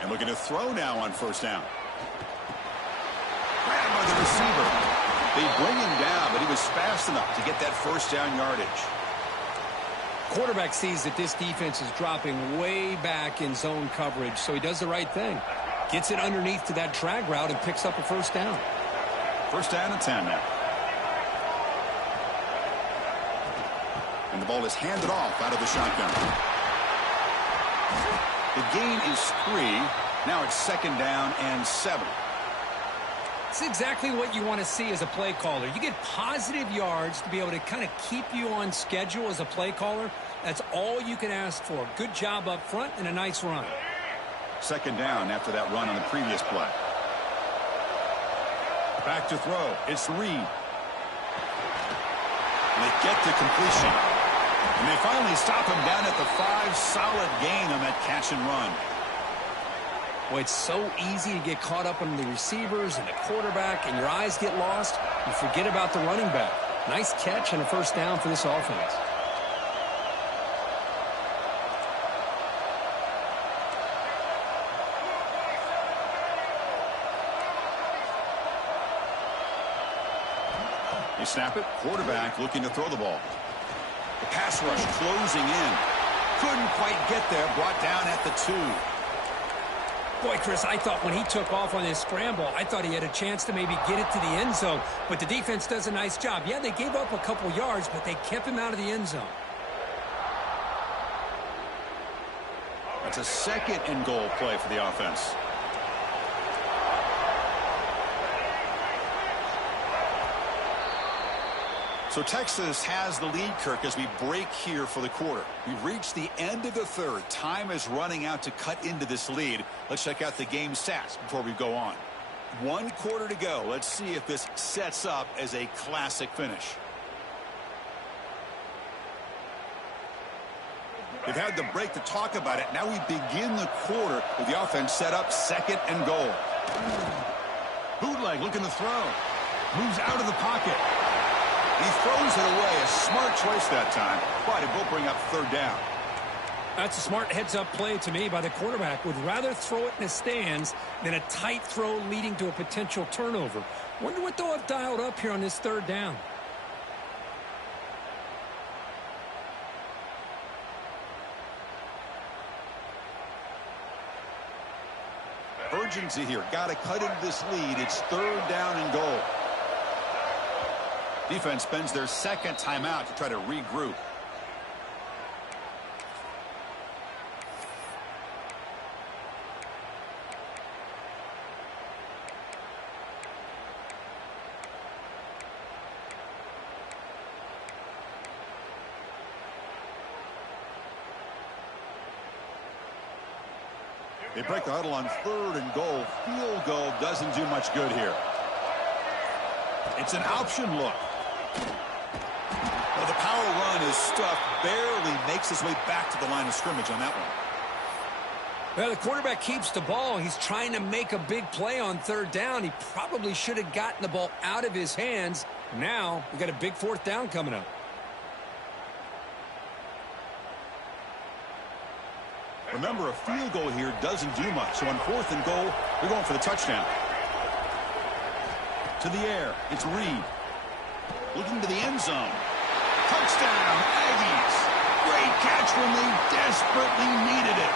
And looking to throw now on first down. Grabbed by the receiver. They bring him down, but he was fast enough to get that first down yardage. Quarterback sees that this defense is dropping way back in zone coverage, so he does the right thing. Gets it underneath to that drag route and picks up a first down. First down and 10 now. And the ball is handed off out of the shotgun. The gain is 3. Now it's 2nd down and 7. It's exactly what you want to see as a play caller. You get positive yards to be able to kind of keep you on schedule as a play caller. That's all you can ask for. Good job up front and a nice run. 2nd down after that run on the previous play. Back to throw. It's Reed. And they get to completion. And they finally stop him down at the 5. Solid gain on that catch and run. Boy, it's so easy to get caught up on the receivers and the quarterback, and your eyes get lost. You forget about the running back. Nice catch and a first down for this offense. They snap it. Quarterback looking to throw the ball. The pass rush closing in. Couldn't quite get there. Brought down at the 2. Boy, Chris, I thought when he took off on his scramble, I thought he had a chance to maybe get it to the end zone. But the defense does a nice job. Yeah, they gave up a couple yards, but they kept him out of the end zone. That's a 2nd and goal play for the offense. So Texas has the lead, Kirk, as we break here for the quarter. We've reached the end of the 3rd. Time is running out to cut into this lead. Let's check out the game stats before we go on. 1 quarter to go. Let's see if this sets up as a classic finish. We've had the break to talk about it. Now we begin the quarter with the offense set up 2nd and goal. Bootleg looking to throw. Moves out of the pocket. He throws it away. A smart choice that time, but it will bring up 3rd down. That's a smart heads-up play to me by the quarterback. Would rather throw it in the stands than a tight throw leading to a potential turnover. Wonder what they'll have dialed up here on this 3rd down. Urgency here. Got to cut into this lead. It's 3rd down and goal. Defense spends their 2nd timeout to try to regroup. They break the huddle on 3rd and goal. Field goal doesn't do much good here. It's an option look. Well, the power run is stuffed. Barely makes his way back to the line of scrimmage on that one. Well, the quarterback keeps the ball. He's trying to make a big play on 3rd down. He probably should have gotten the ball out of his hands. Now, we got a big 4th down coming up. Remember, a field goal here doesn't do much. So on 4th and goal, we're going for the touchdown. To the air, it's Reed. Looking to the end zone. Touchdown, Aggies. Great catch when they desperately needed it.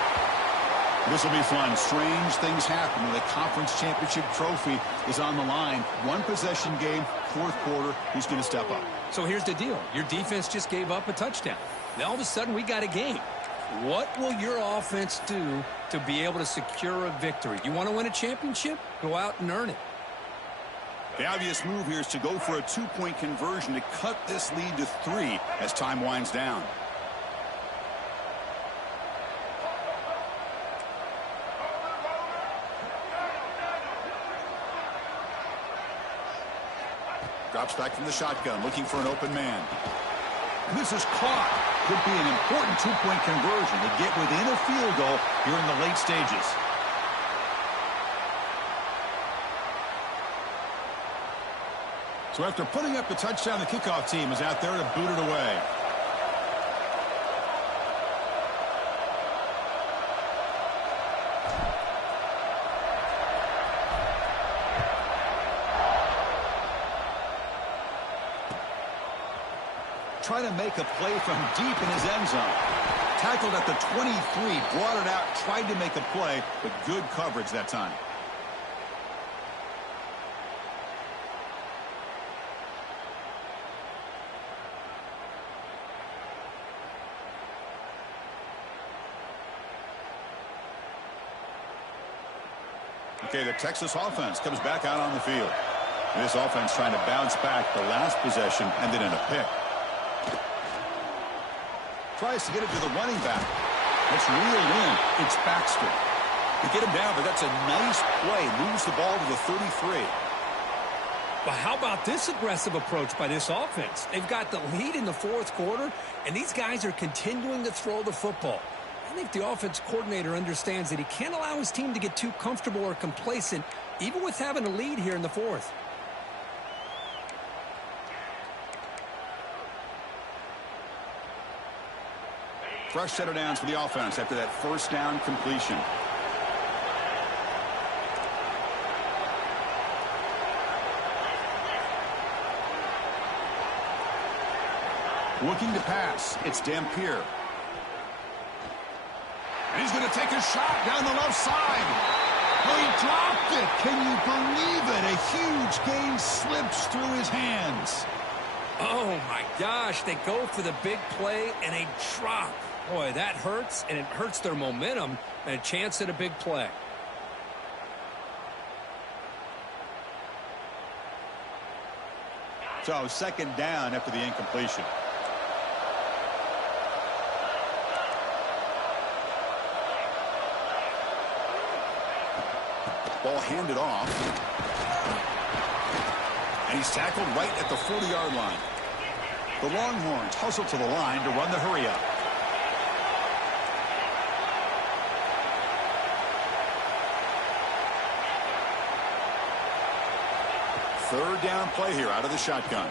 This will be fun. Strange things happen when the conference championship trophy is on the line. 1 possession game, 4th quarter. Who's going to step up? So here's the deal. Your defense just gave up a touchdown. Now all of a sudden we got a game. What will your offense do to be able to secure a victory? You want to win a championship? Go out and earn it. The obvious move here is to go for a 2-point conversion to cut this lead to 3 as time winds down. Drops back from the shotgun, looking for an open man. And this is caught. Could be an important 2-point conversion to get within a field goal here in the late stages. So after putting up the touchdown, the kickoff team is out there to boot it away. Trying to make a play from deep in his end zone. Tackled at the 23, brought it out, tried to make a play, but good coverage that time. Okay, the Texas offense comes back out on the field. This offense trying to bounce back. The last possession ended in a pick. Tries to get it to the running back. It's reeled in. It's Baxter. They get him down, but that's a nice play. Moves the ball to the 33. But how about this aggressive approach by this offense? They've got the lead in the 4th quarter, and these guys are continuing to throw the football. I think the offense coordinator understands that he can't allow his team to get too comfortable or complacent, even with having a lead here in the 4th. Fresh set of downs for the offense after that 1st down completion. Looking to pass. It's Dampier. And he's going to take a shot down the left side. dropped it. Can you believe it? A huge gain slips through his hands. Oh, my gosh. They go for the big play, and they drop. Boy, that hurts, and it hurts their momentum and a chance at a big play. So, second down after the incompletion. Ball handed off. And he's tackled right at the 40-yard line. The Longhorns hustle to the line to run the hurry-up. Third down play here out of the shotgun.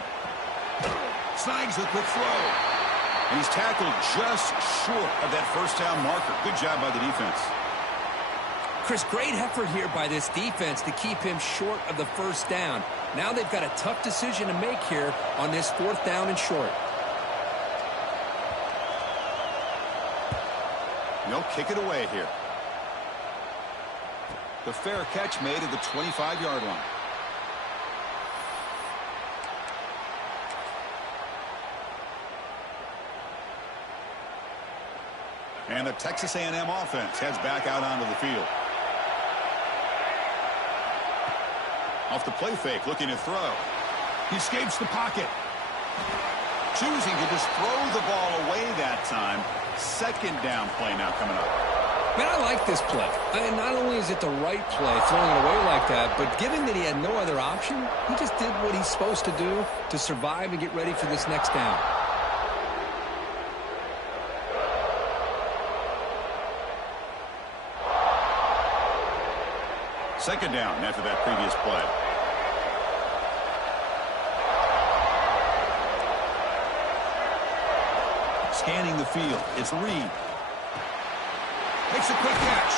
Snags the quick throw. And he's tackled just short of that first down marker. Good job by the defense. Chris, great effort here by this defense to keep him short of the first down. Now they've got a tough decision to make here on this fourth down and short. They'll kick it away here. The fair catch made at the 25-yard line. And the Texas A&M offense heads back out onto the field. Off the play fake, looking to throw. He escapes the pocket. Choosing to just throw the ball away that time. Second down play now coming up. Man, I like this play. And not only is it the right play, throwing it away like that, but given that he had no other option, he just did what he's supposed to do to survive and get ready for this next down. Second down after that previous play. Scanning the field, it's Reed. Makes a quick catch.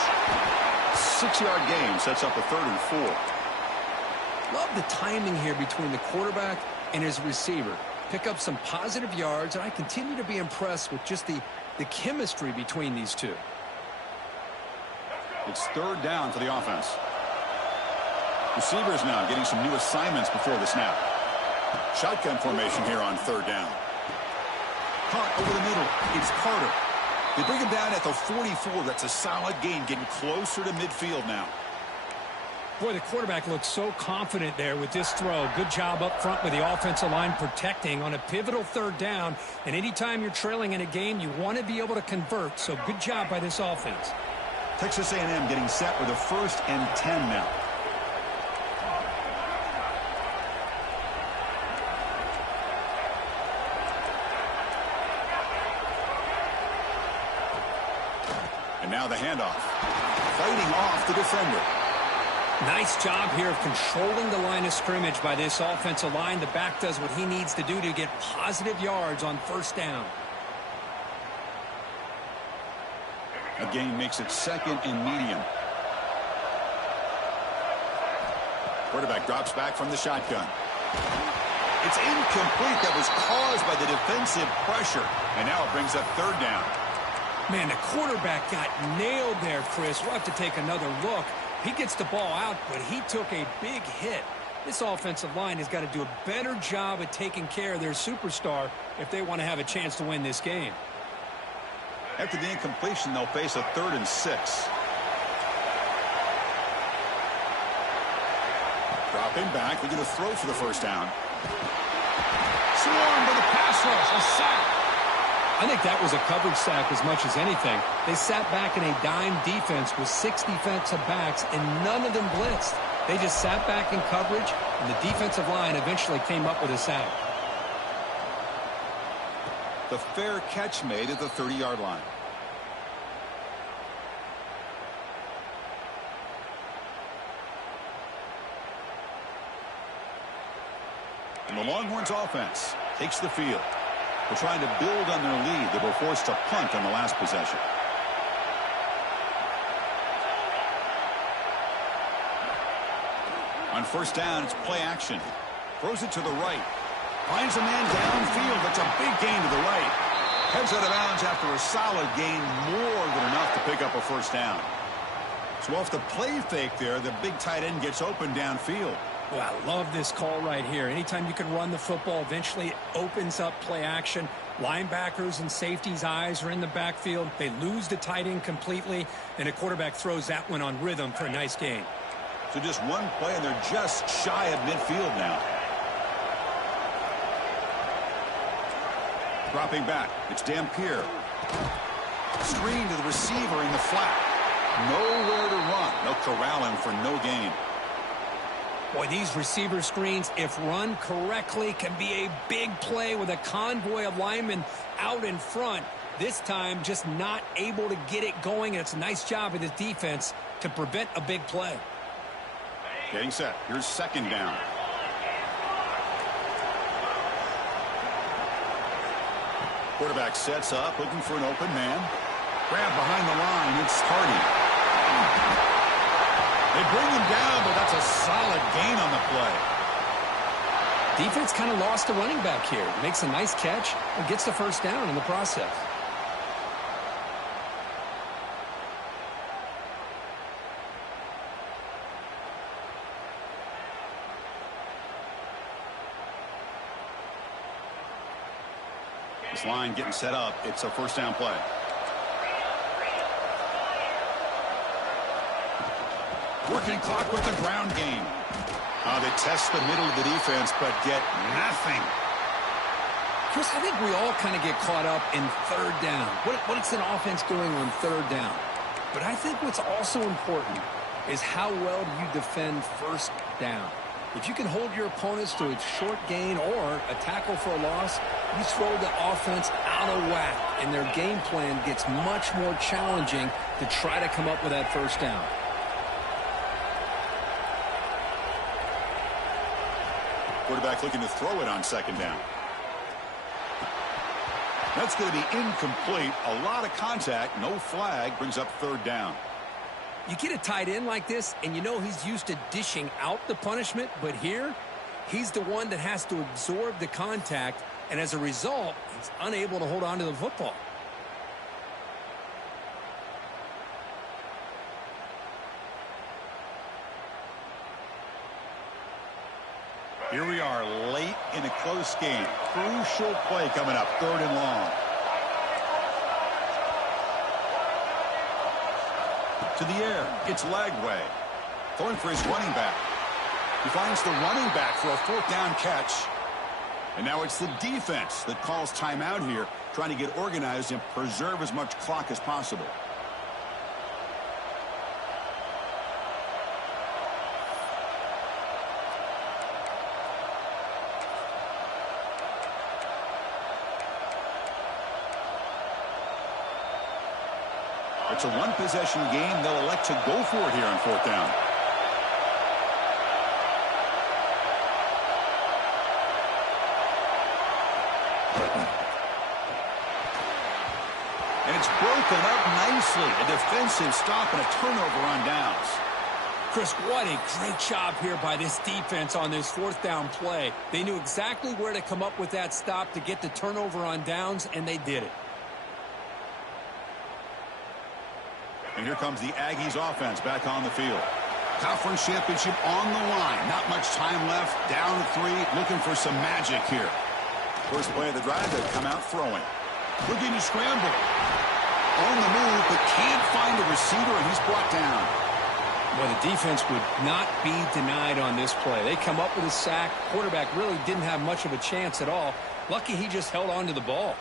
6-yard gain sets up a 3rd and 4. Love the timing here between the quarterback and his receiver. Pick up some positive yards, and I continue to be impressed with just the chemistry between these two. It's 3rd down for the offense. Receivers now getting some new assignments before the snap. Shotgun formation here on 3rd down. Caught over the middle. It's Carter. They bring him down at the 44. That's a solid gain, getting closer to midfield now. Boy, the quarterback looks so confident there with this throw. Good job up front with the offensive line protecting on a pivotal 3rd down. And anytime you're trailing in a game, you want to be able to convert. So good job by this offense. Texas A&M getting set with a 1st and 10 now. And now the handoff. Fighting off the defender. Nice job here of controlling the line of scrimmage by this offensive line. The back does what he needs to do to get positive yards on 1st down. A gain makes it 2nd and medium. Quarterback drops back from the shotgun. It's incomplete. That was caused by the defensive pressure. And now it brings up 3rd down. Man, the quarterback got nailed there, Chris. We'll have to take another look. He gets the ball out, but he took a big hit. This offensive line has got to do a better job at taking care of their superstar if they want to have a chance to win this game. After the incompletion, they'll face a 3rd and 6. Dropping back, looking to throw for the 1st down. Swarmed by the pass rush, a sack. I think that was a coverage sack as much as anything. They sat back in a dime defense with 6 defensive backs, and none of them blitzed. They just sat back in coverage, and the defensive line eventually came up with a sack. The fair catch made at the 30-yard line. And the Longhorns offense takes the field. They're trying to build on their lead. They were forced to punt on the last possession. On 1st down, it's play action. Throws it to the right. Finds a man downfield. That's a big gain to the right. Heads out of bounds after a solid gain, more than enough to pick up a 1st down. So off the play fake there, the big tight end gets open downfield. Well, I love this call right here. Anytime you can run the football, eventually it opens up play action. Linebackers and safeties' eyes are in the backfield. They lose the tight end completely, and a quarterback throws that one on rhythm for a nice gain. So just one play, and they're just shy of midfield now. Dropping back, it's Dampier. Screen to the receiver in the flat. Nowhere to run. They'll corral him for no gain. Boy, these receiver screens, if run correctly, can be a big play with a convoy of linemen out in front. This time, just not able to get it going, and it's a nice job of the defense to prevent a big play. Getting set. Here's second down. Quarterback sets up, looking for an open man. Grab behind the line. It's Hardy. They bring him down, but that's a solid gain on the play. Defense kind of lost the running back here. Makes a nice catch and gets the first down in the process. This line getting set up. It's a first down play. Working clock with the ground game. They test the middle of the defense, but get nothing. Chris, I think we all kind of get caught up in third down. What's an offense doing on third down? But I think what's also important is how well do you defend first down. If you can hold your opponents to a short gain or a tackle for a loss, you throw the offense out of whack, and their game plan gets much more challenging to try to come up with that first down. Quarterback looking to throw it on second down. That's going to be incomplete. A lot of contact. No flag. Brings up third down. You get a tight end like this, and you know he's used to dishing out the punishment, but here, he's the one that has to absorb the contact, and as a result, he's unable to hold on to the football. Here we are late in a close game. Crucial play coming up, third and long. To the air, it's Lagway. Throwing for his running back. He finds the running back for a fourth down catch. And now it's the defense that calls timeout here, trying to get organized and preserve as much clock as possible. It's a one-possession game. They'll elect to go for it here on fourth down. And it's broken up nicely. A defensive stop and a turnover on downs. Chris, what a great job here by this defense on this fourth down play. They knew exactly where to come up with that stop to get the turnover on downs, and they did it. And here comes the Aggies offense back on the field. Conference championship on the line. Not much time left. Down to 3. Looking for some magic here. First play of the drive, they come out throwing. Looking to scramble. On the move, but can't find a receiver, and he's brought down. Well, the defense would not be denied on this play. They come up with a sack. Quarterback really didn't have much of a chance at all. Lucky he just held on to the ball.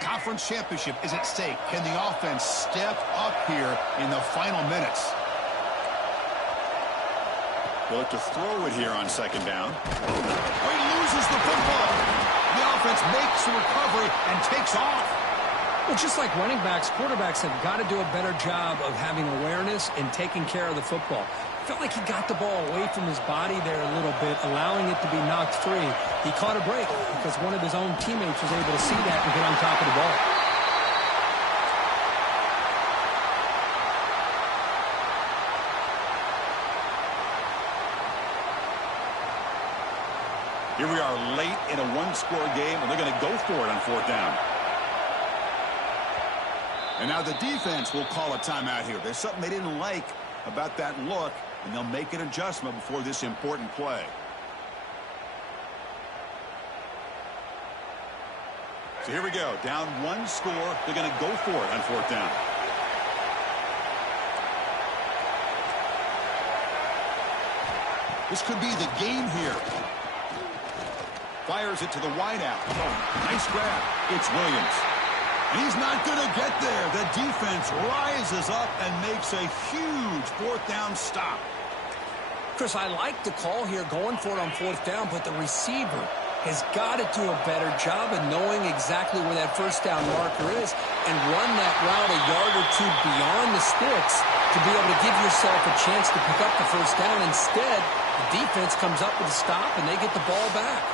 Conference championship is at stake. Can the offense step up here in the final minutes? They'll look to throw it here on second down. Oh, he loses the football. The offense makes the recovery and takes off. Well, just like running backs, quarterbacks have got to do a better job of having awareness and taking care of the football. Felt like he got the ball away from his body there a little bit, allowing it to be knocked free. He caught a break because one of his own teammates was able to see that and get on top of the ball. Here we are late in a one-score game, and they're going to go for it on 4th down. And now the defense will call a timeout here. There's something they didn't like about that look, and they'll make an adjustment before this important play. So here we go. Down 1 score. They're going to go for it on 4th down. This could be the game here. Fires it to the wideout. Oh, nice grab. It's Williams. And he's not going to get there. The defense rises up and makes a huge 4th down stop. Chris, I like the call here going for it on 4th down, but the receiver has got to do a better job of knowing exactly where that 1st down marker is and run that route a yard or 2 beyond the sticks to be able to give yourself a chance to pick up the 1st down. Instead, the defense comes up with a stop and they get the ball back.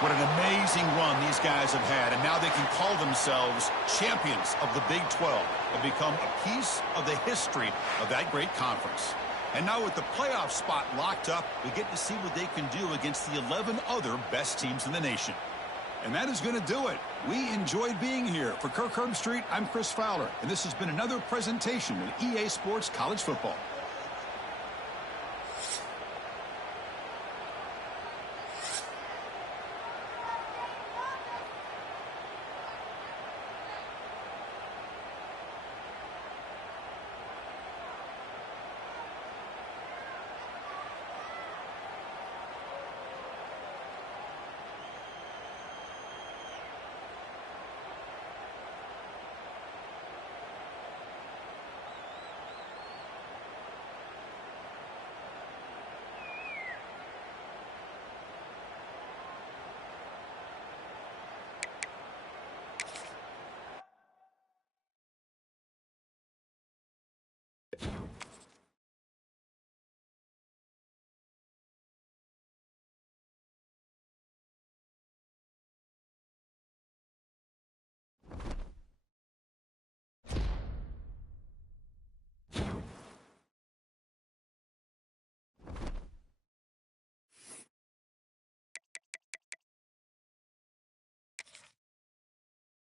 What an amazing run these guys have had, and now they can call themselves champions of the Big 12 and become a piece of the history of that great conference. And now with the playoff spot locked up, we get to see what they can do against the 11 other best teams in the nation. And that is going to do it. We enjoyed being here. For Kirk Herbstreit, I'm Chris Fowler, and this has been another presentation of EA Sports College Football.